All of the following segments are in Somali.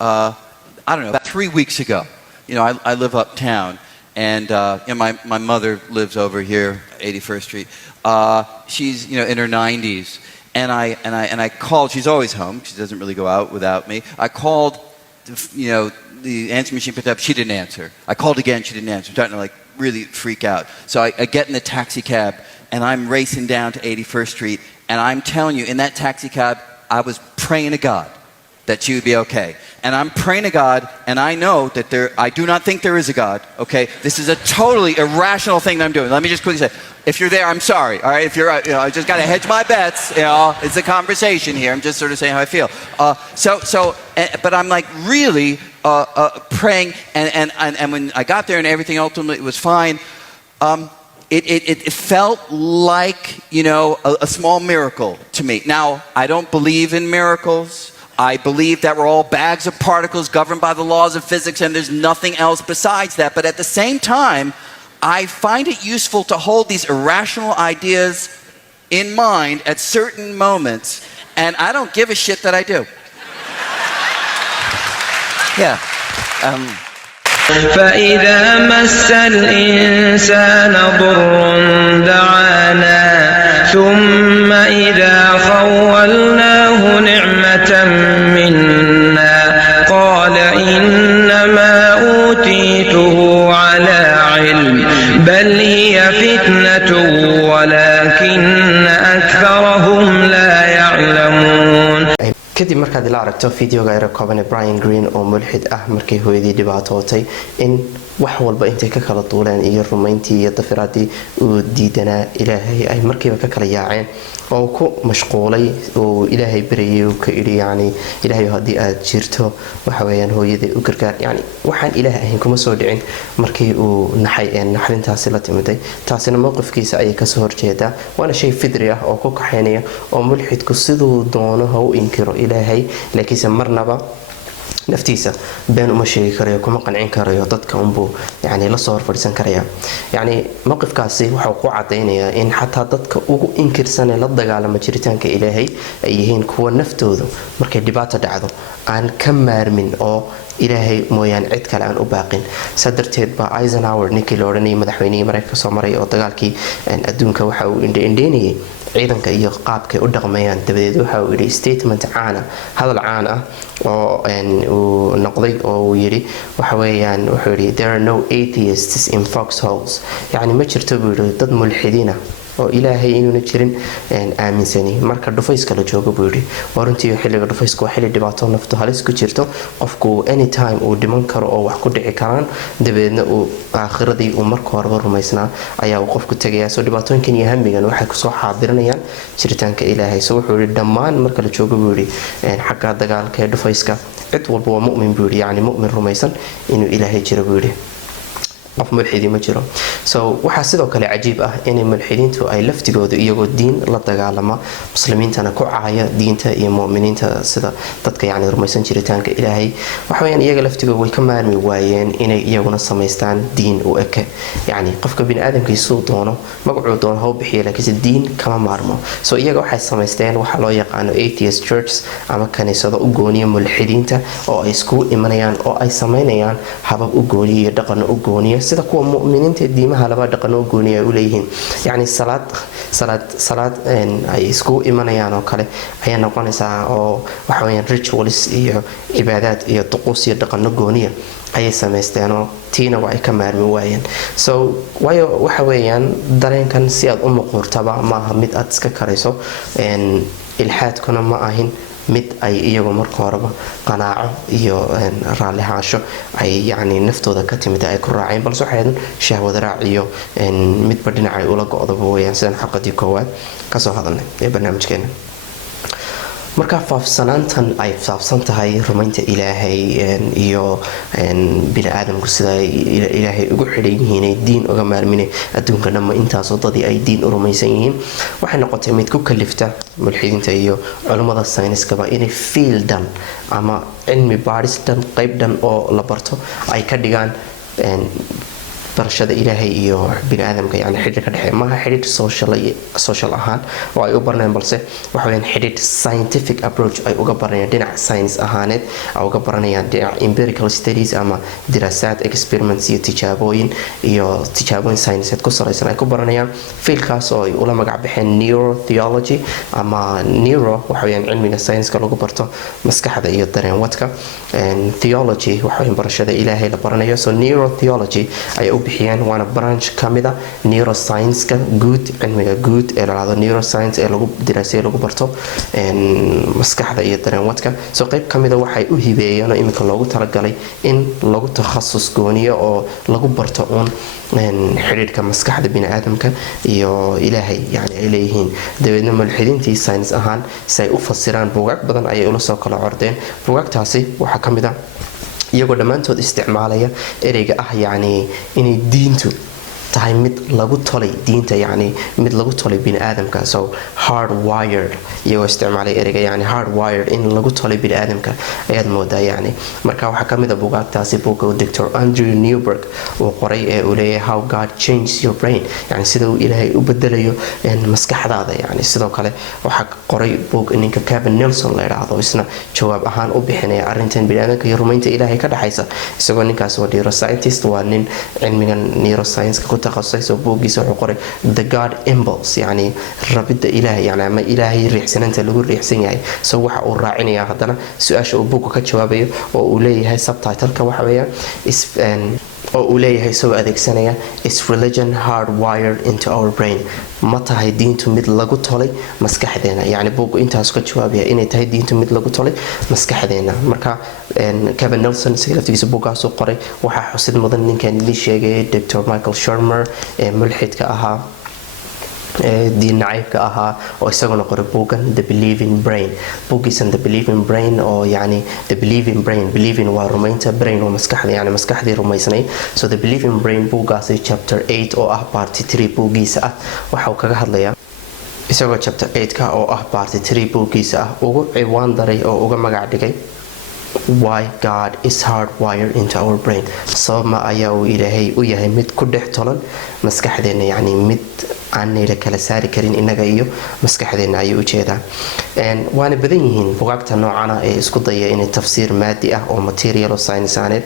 I don't know, about 3 weeks ago. You know, I live uptown, and you know, my mother lives over here, 81st Street. She's, you know, in her 90s, and I called. She's always home. She doesn't really go out without me. I called, you know, the answering machine picked up. She didn't answer. I called again. She didn't answer. I'm starting to like really freak out. So I get in the taxi cab, and I'm racing down to 81st Street, and I'm telling you, in that taxi cab, I was praying to God that she would be okay. And I'm praying to God, and I know that I do not think there is a God, okay? This is a totally irrational thing that I'm doing. Let me just quickly say, if you're there, I'm sorry, all right? If you're, you know, I just got to hedge my bets, you know, it's a conversation here. I'm just sort of saying how I feel. But I'm like really praying, and when I got there and everything ultimately was fine, it felt like, you know, a small miracle to me. Now, I don't believe in miracles. I believe that we're all bags of particles governed by the laws of physics, and there's nothing else besides that. But at the same time, I find it useful to hold these irrational ideas in mind at certain moments, and I don't give a shit that I do. Yeah. فإذا مس الإنسان ضر دعانا ثم إذا خولناه نعمة منا قال إنما أوتيته على علم بل هي فتنة ولكن أكثرهم لا يعلمون. kadib markaad ila aragto fideoga ay rakooban Brian Greene oo mulxid ah markii hooyadii dhibaatootay in wax walba intay ka kala duuleen iyo rumayntii iyo dafiraadii uu diidanaa ilaahay ay markiiba ka kala yaaceen oo ku mashquulay oo ilaahay bariyay oo ka iri yani ilaahay hadii aad jirto waxa weeyaan hooyadii u gargaar yani waxaan ilaahay ahayn kuma soo dhicin markii uu naxarintaasi la timiday taasina mowqifkiisa ay ka soo horjeedaa waana shay fidri ah oo ku kaxeynaya oo mulxidku sidoo doono ha u inkiro ilaahay laakiin marnaba naftiisa been uma sheegi karayo kuma qancin karayo dadka unbuu yani la soo fadhiisan karaya yani mowqifkaasi waxa uu ku cadeynaya in xataa dadka ugu inkirsan la dagaalama jiritaanka ilaahay ay yihiin kuwa naftoodu markay dhibaato dhacdo aan ka maarmin oo ilaahay mooyaan cid kale aan u baaqin sadarteed ba Eisenhower ninkii la oranayay madaxweynihii Mareykanka soo maray oo dagaalkii adduunka waxa uu indheynayay ciidanka iyo qaabkay u dhaqmayaan dabadeed waxa uu yiri statement caana hadal caan ah oo uu noqday oo uu yiri waxa weeyaan wuxuu yiri there are no atheists in foxholes yani ma jirto buu yiri dad mulxidiina oo ilaahay inuu jirin aaminsani marka dhufayska la joogo buu yiri warantii xilliga dhufaysku waa xilli dhibaato naftu halis ku jirto qofku anytime uu dhiman karo oo wax ku dhici karaan dabeedna uu aakhiradii uu marka hore rumaysnaa ayaa uu qofku tagayaa soo dhibaatooyinkan iyo hamigan waxay ku soo xaabirinayaan jiritaanka ilaahay soo wuxuu yiri dhammaan marka la joogo buu yiri xagga dagaalka ee dhufayska cid walba waa mu'min buu yiri yani mu'min rumaysan inuu ilaahay jiro buu yiri qof mulxidi ma jiro so waxa sidoo kale cajiib ah in mulxidiintu ay laftigooda iyagoo diin la dagaalama muslimiintana ku caaya diinta iyo muuminiinta sida dadka yani rumaysan jiritaanka ilaahay waxa weeyaan iyaga laftigooda way ka maarmi waayeen inay iyaguna sameystaan diin u eka yani qofka bini aadamkiisu doono magacuu doono ha u bixiyo laakiin diin kama maarmo so iyaga waxay sameysteen waxa loo yaqaan atheist churches ama kaniisado u gooniya mulxidiinta oo ay isku imanayaan oo ay sameynayaan habab u gooniya iyo dhaqan u gooniya sida kuwa muuminiinta diimaha laba dhaqan oo gooniya u leeyihiin yani salaad ay isku imanayaan oo kale ayaa noqonaysaa oo waxa weeyaan rituals iyo cibaadad iyo tuqus iyo dhaqan gooniya ayay sameysteen oo tiina way ka maarmi waayeen so wayo waxa weeyaan dareenkan si aad u muqurtaba ma aha mid aad iska karayso ilhaadkuna ma ahin mid ay iyagu marka horeba qanaaco iyo raalihaasho ay yani naftooda ka timid ay ku raaceen balse waxay shahwad raac iyo midba dhinac ay ula go'do weeyaan sidaan xaqadii koowaad ka soo hadalnay ee barnaamijkeena marka faafsanaantan ay faafsan tahay rumaynta ilaahay iyo bini aadamku sida ilaahay ugu xidhan yihiin diin uga maarmine adduunka dhamma intaas wadadii ay diin u rumaysan yihiin waxay noqotay mid ku kalifta mulxidiinta iyo culimada sayniskaba inay fieldan ama cilmi baaristan qaybdan oo la barto ay ka dhigaan barashada ilaahay iyo bini aadamka yani xidhiidh ka dhexeeya maaha xidhiidh social ahaan oo ay u baranayaan balse waxa weeyaan xidhiidh scientific approach ay uga baranayaan dhinac science ahaaneed ay uga baranayaan dhinac empirical studies ama diraasaad experiments iyo tijaabooyin scienceed ku salaysan ay ku baranayaan fiilkaas oo ay ula magac baxeen neurotheology ama neuro waxa weeyaan cilmiga science-ka lagu barto maskaxda iyo dareenwadka theology waxa weeyaan barashada ilaahay la baranayo so neurotheology ay u bixiyeen waana branch kamida neuroscience-ka guud cilmiga guud ee la yiraahdo neuroscience ee lagu diraaseeyo lagu barto maskaxda iyo dareenwadka so qayb kamida waxay u hibeeyeen oo imika loogu talagalay in lagu takhasus gooniyo oo lagu barto xiriirka maskaxda bini aadamka iyo ilaahay yani ay leeyihiin dabeedna mulxidiintii science ahaan si ay u fasiraan buugaag badan ayay ula soo kala cordeen buugaagtaasi waxaa ka mid ah iyagoo dhammaantood isticmaalaya ereyga ah yani inay diintu tahay mid lagu tolay diinta yani mid lagu tolay bini aadamka so hardwired iyagoo isticmaalay ereyga yani hardwired in lagu tolay bini aadamka ayaad moodaa yani marka waxaa kamid a buugaagtaasi buugga Dr. Andrew Newberg uu qoray ee uu leeyahay how God changes your brain yani sida uu ilaahay u bedelayo maskaxdaada yani sidoo kale waxaa qoray buug ninka Kevin Nelson la yiraahdo isna jawaab ahaan u bixinaya arrintan bini aadamka iyo rumaynta ilaahay ka dhaxaysa isagoo ninkaas waa neuroscientist waa nin cilmigan neuroscience ku تخصصي سو بوغيس wuxuu qoray the god impulse yani rabida ilaahay yani ama ilaahay riixsananta lagu riixsan yahay soo waxa uu raacinaya hadana su'aasha uu buugu ka jawaabayo oo uu leeyahay subtitle-ka waxa weeyaan oo uu leeyahay soo adeegsanaya is religion hardwired into our brain ma tahay diintu mid lagu tolay maskaxdeena yani buugu intaas ka jawaabaya inay tahay diintu mid lagu tolay maskaxdeena marka Kevin Nelson sigaftiisa buugaas uu qoray waxa xusid mudan ninkan li sheegay Dr. Michael Shermer ee mulxidka ahaa diin naciibka ahaa oo isaguna qoray buugan The Believing Brain buugiisan The Believing Brain oo yani The Believing Brain believing waa rumaynta brain waa maskaxda yani maskaxdii rumaysnay so The Believing Brain buugaasi chapter 8 oo ah part 3 buugiisa ah waxa uu kaga hadlayaa isagoo chapter 8 ka oo ah part 3 buugiisa ah ugu ciwaan daray oo uga magac dhigay why God is hardwired into our brain sababma ayaa uu ilaahay u yahay mid ku dhex tolan maskaxdeena yani mid aan la kala saari karin inaga iyo maskaxdeena ayuu u jeedaa waana badan yihiin buugaagta noocana ee isku daya inay tafsiir maadi ah oo material oo science aaneed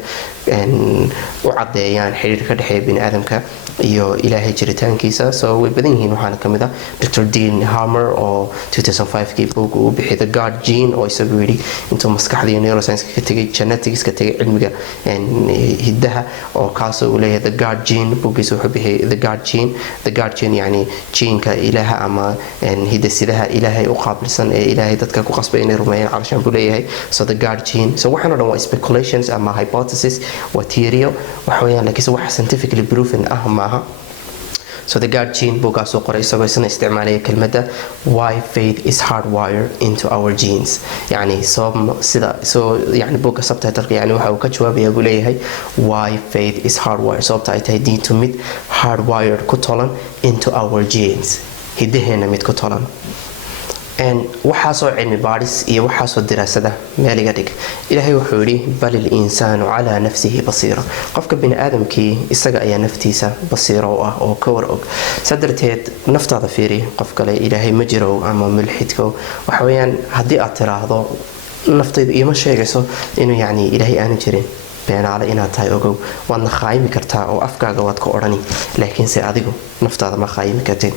u cadeeyaan xiriirka dhexeeya bini aadamka iyo ilaahay jiritaankiisa soo way badan yihiin waxaana kamid ah Dr. Dean Hammer oo 2005 kii buug uu bixiyay The God Gene oo isagu yiri intuu maskaxda iyo neuroscience ka tagay genetics ka tagay cilmiga hiddaha oo kaas uu leeyahay The God Gene buugiisa wuxuu bixiyay The God Gene yani gene-ka ilaaha ama hidasidaha ilaahay u qaabilsan ee ilaahay dadka ku qasbay inay rumeeyaan calashan buu leeyahay so The God Gene so waxaana dhan waa speculations ama hypothesis waa theory waxa weeyaan laakiin wax scientifically proven ah maaha so The God Gene buugaas uu qoray isagoo isna isticmaalaya kelmadda why faith is hardwired into our genes yani sida yani buugga subtitle-ka yani waxa uu ka jawaabayaa buu leeyahay why faith is hardwired sababta ay tahay diintu mid hardwired ku tolan into our genes hidaheena mid ku tolan waxaasoo cilmi baadhis iyo waxaasoo diraasada meeliga dhig ilaahay wuxuu yidhi bal il-insaanu calaa nafsihi basiira qofka bini aadamkii isaga ayaa naftiisa basiiro u ah oo ka war og saa darteed naftaada fiiri qof kale ilaahay ma jirow ama mulxidkow waxa weeyaan haddii aad tiraahdo naftaydu iima sheegayso inuu yani ilaahay aanu jirin beenaale inaad tahay ogow waadna khaayimi kartaa oo afkaaga waad ka odhani laakiinse adigu naftaada ma khaayimi kartid